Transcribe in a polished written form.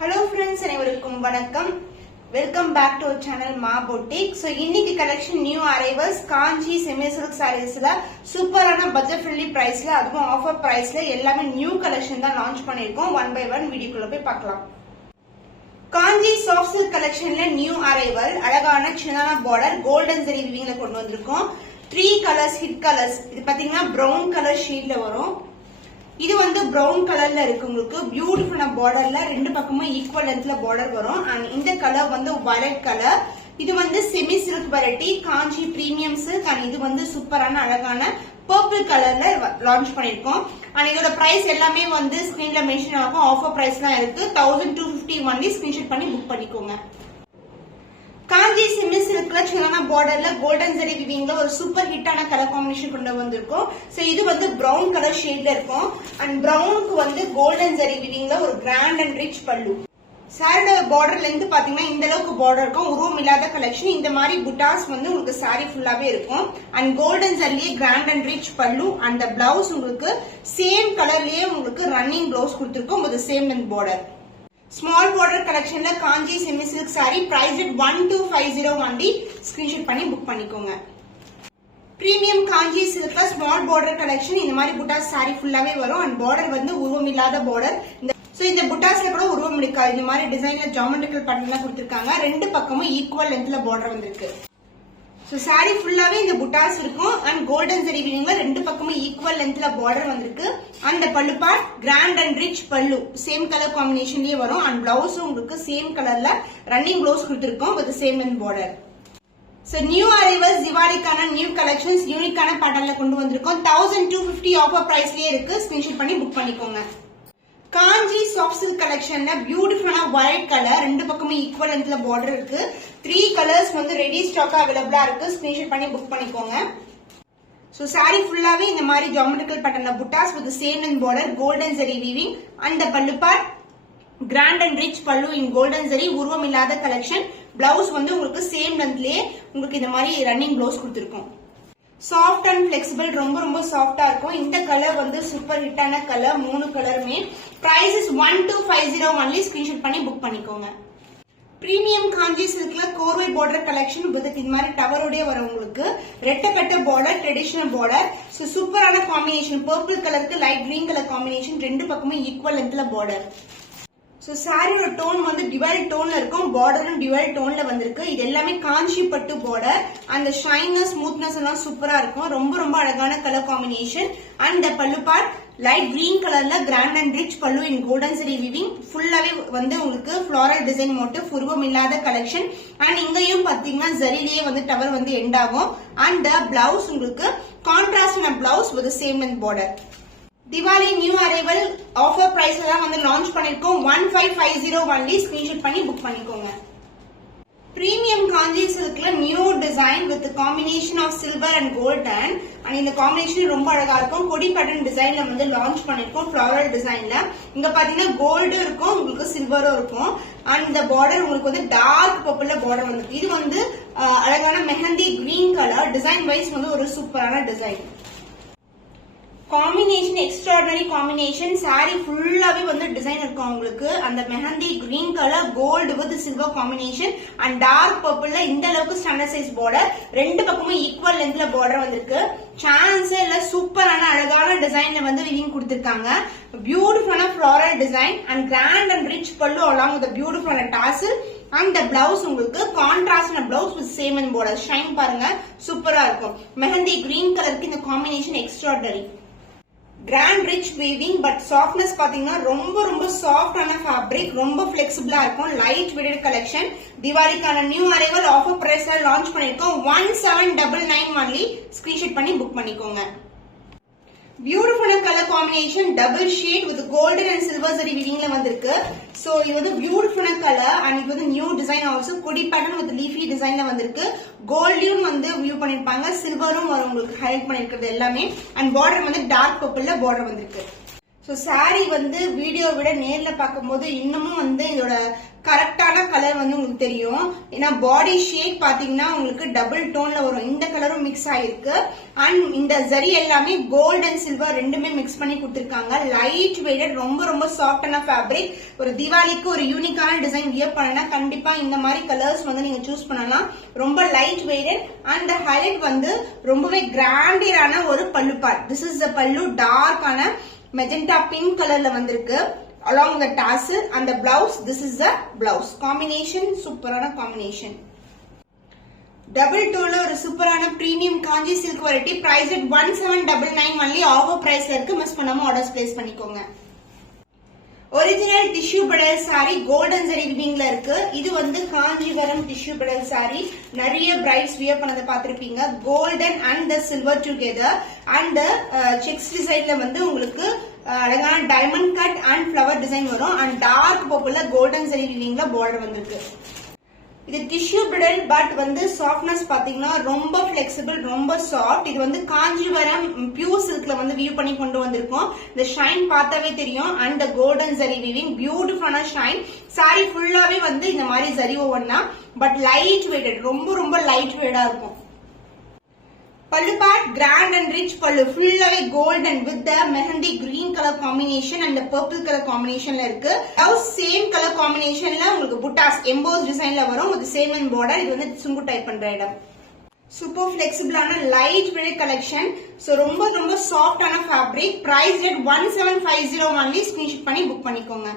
Hello friends, அனைவருக்கும் வணக்கம். Welcome back to our channel Ma Boutique. So இன்னைக்கு collection new arrivals காஞ்சி semi silk sareesல சூப்பரான budget friendly priceல அதுவும் offer priceல எல்லாமே new collection தான் launch பண்ணிருக்கோம். One by one வீடியோக்குள்ள போய் பார்க்கலாம். காஞ்சி soft silk collectionல new arrival அழகான சின்னதான border golden zari weavingல கொண்டு வந்திருக்கோம். 3 colors hit colors. இது பாத்தீங்கன்னா brown color shade ல வரும். இது வந்து brown கலர்ல இருக்கு உங்களுக்கு பியூட்டிஃபுல்லா பார்டர்ல ரெண்டு பக்கமும் ஈக்குவல் லென்த்ல பார்டர் வரும் and இந்த கலர் வந்து வயலட் கலர் இது வந்து semi silk variety Kanchi premium silk and இது வந்து சூப்பரான அழகான பர்பிள் கலர்ல லான்ச் பண்ணிருக்கோம் and இதோட பிரைஸ் எல்லாமே வந்து ஸ்கிரீன்ல மென்ஷன் ஆகும் ஆஃபர் பிரைஸ்லாம் இருக்கு 1250 ஒன்லி ஸ்கிரீன்ஷாட் பண்ணி புக் பண்ணிக்கோங்க காஞ்சி செமி சில்க்ல சின்னதான பார்டர்ல கோல்டன் ஜரி வீவிங்ல ஒரு சூப்பர் ஹிட்டான கலர் காம்பினேஷன் கொண்டு வந்திருக்கோம் சோ இது வந்து பிரவுன் கலர் ஷேட்ல இருக்கும் and பிரவுனுக்கு வந்து கோல்டன் ஜரி வீவிங்ல ஒரு கிராண்ட் அண்ட் ரிச் பல்லு சாரியோட பார்டர் லென்த் பாத்தீங்கன்னா இந்த அளவுக்கு பார்டர் இருக்கும் உருவம் இல்லாத கலெக்ஷன் இந்த மாதிரி புட்டாஸ் வந்து உங்களுக்கு சாரி ஃபுல்லாவே இருக்கும் and கோல்டன் ஜரியே grand and rich pallu and the blouse உங்களுக்கு சேம் கலர்லயே உங்களுக்கு ரன்னிங் blouse கொடுத்திருக்கோம் with the same length border Small border collection la Kanji semi silk saree priced at 1250 only screenshot பண்ணி book பண்ணிக்கோங்க Premium Kanji silk small border collection இந்த மாதிரி புட்டாஸ் saree ஃபுல்லாவே வரும் and border வந்து உருவம் இல்லாத border சோ இந்த புட்டாஸ்ல கூட உருவம் இருக்காது இந்த மாதிரி டிசைன்ல ஜியோமெட்ரிக்கல் பேட்டர்ன்ல கொடுத்திருக்காங்க ரெண்டு பக்கமும் ஈக்குவல் லென்த்ல border வந்திருக்கு So saree ஃபுல்லாவே இந்த புட்டாஸ் இருக்கும் and golden zari weavingல ரெண்டு பக்கமும் ஈக்குவல் லென்த்ல border வந்திருக்கு and the pallu part grand and rich pallu same color combinationலயே வரும் and blouse உங்களுக்கு same கலர்ல running blouse கொடுத்திருக்கோம் with the same length border So new arrivals Diwaliக்கான new collections unique-ஆன patternல கொண்டு வந்திருக்கோம் 1250 offer priceலயே இருக்கு screenshot பண்ணி book பண்ணிக்கோங்க காஞ்சி soft silk collectionல பியூட்டிஃபுல்லான வயலட் கலர் ரெண்டு பக்கமும் ஈக்குவல் லென்த்ல border இருக்கு 3 கலர்ஸ் வந்து ரெடி ஸ்டாக் அவேலபிளா இருக்கு ஸ்கிரீன்ஷாட் பண்ணி புக் பண்ணிக்கோங்க சோ saree ஃபுல்லாவே இந்த மாதிரி ஜியோமெட்ரிக்கல் பேட்டர்ன்ல புட்டாஸ் with the same length border golden zari weaving and the pallu part grand and rich pallu in golden zari உருவம் இல்லாத கலெக்ஷன் blouse வந்து உங்களுக்கு சேம் லென்த்லயே உங்களுக்கு இந்த மாதிரி ரன்னிங் blouse கொடுத்திருக்கோம் Soft and flexible ரொம்ப சாஃப்ட்டா இருக்கும் இந்த கலர் வந்து சூப்பர் ஹிட்டான கலர் மூணு கலருமே price is 1250 only screenshot பண்ணி புக் பண்ணிக்கோங்க Premium காஞ்சி சில்க்ல கோர்வை border collection வித் இந்த மாதிரி டவரோடே வரும் உங்களுக்கு ரெட்டப்பட்ட border ட்ரெடிஷனல் border சோ சூப்பரான காம்பினேஷன் பர்பிள் கலருக்கு லைட் கிரீன் கலர் காம்பினேஷன் ரெண்டு பக்கமும் ஈக்குவல் லென்த்ல border So saree tone வந்து dual tone இருக்கும் border dual toneல வந்திருக்கு இது எல்லாமே காஞ்சி பட்டு border and the shyness smoothness எல்லாம் சூப்பரா இருக்கும் ரொம்ப அழகான colour combination and the pallu part light green கலர்ல grand and rich pallu in golden zari weaving ஃபுல்லாவே வந்து உங்களுக்கு floral design motif உருவம் இல்லாத collection and இங்கேயும் பாத்தீங்கன்னா ஜரிலயே வந்து டவர் வந்து எண்ட் ஆகும் and the blouse உங்களுக்கு contrast blouse with the same length border Diwali new arrival offer price எல்லாம் வந்து launch பண்ணிருக்கோம் 1550 only screenshot பண்ணி book பண்ணிக்கோங்க Premium Kanji silkல new design with the combination of silver and golden and இந்த combination ரொம்ப அழகா இருக்கும் கொடி pattern designல வந்து launch பண்ணிருக்கோம் floral designல இங்க பாத்தீங்கன்னா gold இருக்கும் உங்களுக்கு சில்வரும் இருக்கும் and the border உங்களுக்கு வந்து dark purple border வந்து இது வந்து அழகான mehndi green color design wise வந்து ஒரு சூப்பரான design Combination extraordinary combination saree ஃபுல்லாவே வந்து டிசைன் இருக்கும் உங்களுக்கு அந்த mehndi green colour gold with silver combination and dark பர்பிள்ல இந்த அளவுக்கு ஸ்டாண்டர்ட் சைஸ் border ரெண்டு பக்கமும் ஈக்குவல் லென்த்ல border வந்திருக்கு சான்ஸ் இல்ல சூப்பரான அழகான டிசைன்ல வந்து வீவிங் கொடுத்திருக்காங்க பியூட்டிஃபுல்லான floral design and grand and rich pallu along with the beautiful tassel and the blouse உங்களுக்கு contrast blouse with same and border shine பாருங்க சூப்பரா இருக்கும் மெஹந்தி கிரீன் கலருக்கு இந்த combination extraordinary Grand rich weaving but softness பாத்தீங்கன்னா ரொம்ப சாஃப்டான fabric ரொம்ப flexible-ஆ இருக்கும் light weighted collection Diwaliக்கான new arrival offer price-ல launch பண்ணிருக்கோம் 1799 only screenshot பண்ணி book பண்ணிக்கோங்க Beautiful color combination double shade with golden and silver zari weaving la vandirukku so இது வந்து beautiful color and இது வந்து new design also கொடி pattern with leafy design la vandirukku goldலயும் வந்து view பண்ணிருப்பாங்க சில்வரும் வரும் உங்களுக்கு ஹைலைட் பண்ணிருக்கிறது எல்லாமே and border வந்து dark purple ல border வந்திருக்கு ஸோ சாரி வந்து வீடியோ விட நேர்ல பார்க்கும்போது இன்னமும் வந்து இதோட கரெக்டான கலர் வந்து உங்களுக்கு தெரியும். ஏன்னா பாடி ஷேட் பாத்தீங்கன்னா உங்களுக்கு டபுள் டோன்ல வரும். இந்த கலரும் மிக்ஸ் ஆயிருக்கு. அண்ட் இந்த ஜரி எல்லாமே கோல்ட் அண்ட் சில்வர் ரெண்டுமே மிக்ஸ் பண்ணி கொடுத்திருக்காங்க. லைட் வெயிட்டட், ரொம்ப ரொம்ப சாஃப்டான ஃபேப்ரிக். ஒரு திவாலிக்கு ஒரு யூனிக்கான டிசைன் வியர் பண்ணனா கண்டிப்பா இந்த மாதிரி கலர்ஸ் வந்து நீங்க சூஸ் பண்ணலாம். ரொம்ப லைட் வெயிட்டட் அண்ட் ஹைலைட் வந்து ரொம்பவே கிராண்டியரான ஒரு பல்லு பார்ட். திஸ் இஸ் த பல்லு, டார்க்கான மெஜெண்டா பிங்க் கலர்ல வந்திருக்கு. Along the tassel and the blouse, this is the blouse combination. சூப்பரான காம்பினேஷன். டபுள் டோன்ல ஒரு சூப்பரான premium Kanchi silk variety. Price at 1799 only. Offer பிரைஸ்ல இருக்கு. மிஸ் பண்ணாம ஆர்டர்ஸ் பிளேஸ் பண்ணிக்கோங்க. Original tissue bridal sari golden zari வீவிங்ல இருக்கு. இது வந்து காஞ்சிபுரம் டிஷ்யூ பிரைடல் சாரி. நிறைய பிரைட்ஸ் வியர் பண்ணதை பார்த்திருப்பீங்க. Golden and the silver together and checks டிசைன்ல வந்து உங்களுக்கு அழகான diamond cut and flower design வரும். அண்ட் டார்க் பர்பிள்ல கோல்டன் ஜரி வீவிங்ல பார்டர் வந்திருக்கு. இது டிஷ்யூ பிரைடல் பட் வந்து சாஃப்ட்னஸ் பாத்தீங்கன்னா ரொம்ப பிளெக்சிபிள், ரொம்ப சாஃப்ட். இது வந்து காஞ்சிபுரம் பியூர் சில்க்ல வந்து வியூ பண்ணி கொண்டு வந்திருக்கோம். இந்த ஷைன் பார்த்தாவே தெரியும். அண்ட் கோல்டன் ஜரி வீவிங், பியூட்டிஃபுல்லான ஷைன். சாரி ஃபுல்லாவே வந்து இந்த மாதிரி ஜரி ஒவ்வொன்னா பட் லைட் வெயிட்டட், ரொம்ப ரொம்ப லைட் வெயிட்டா இருக்கும். பல்லு part grand and rich pallu, ஃபுல்லாவே golden with the mehndi green colour combination and purple colour காம்பினேஷன்ல இருக்கு. பிளவுஸ் சேம் கலர் காம்பினேஷன்ல உங்களுக்கு புட்டாஸ் எம்போஸ் டிசைன்ல வரும் வித் சேம் அண்ட் பார்டர். இது வந்து சுங்கு டைப் பண்ற இடம். சூப்பர் பிளெக்சிபிளான லைட் வெயிட் கலெக்ஷன். சோ ரொம்ப ரொம்ப சாஃப்டான fabric. Price at 1750 only. Screenshot பண்ணி புக் பண்ணிக்கோங்க.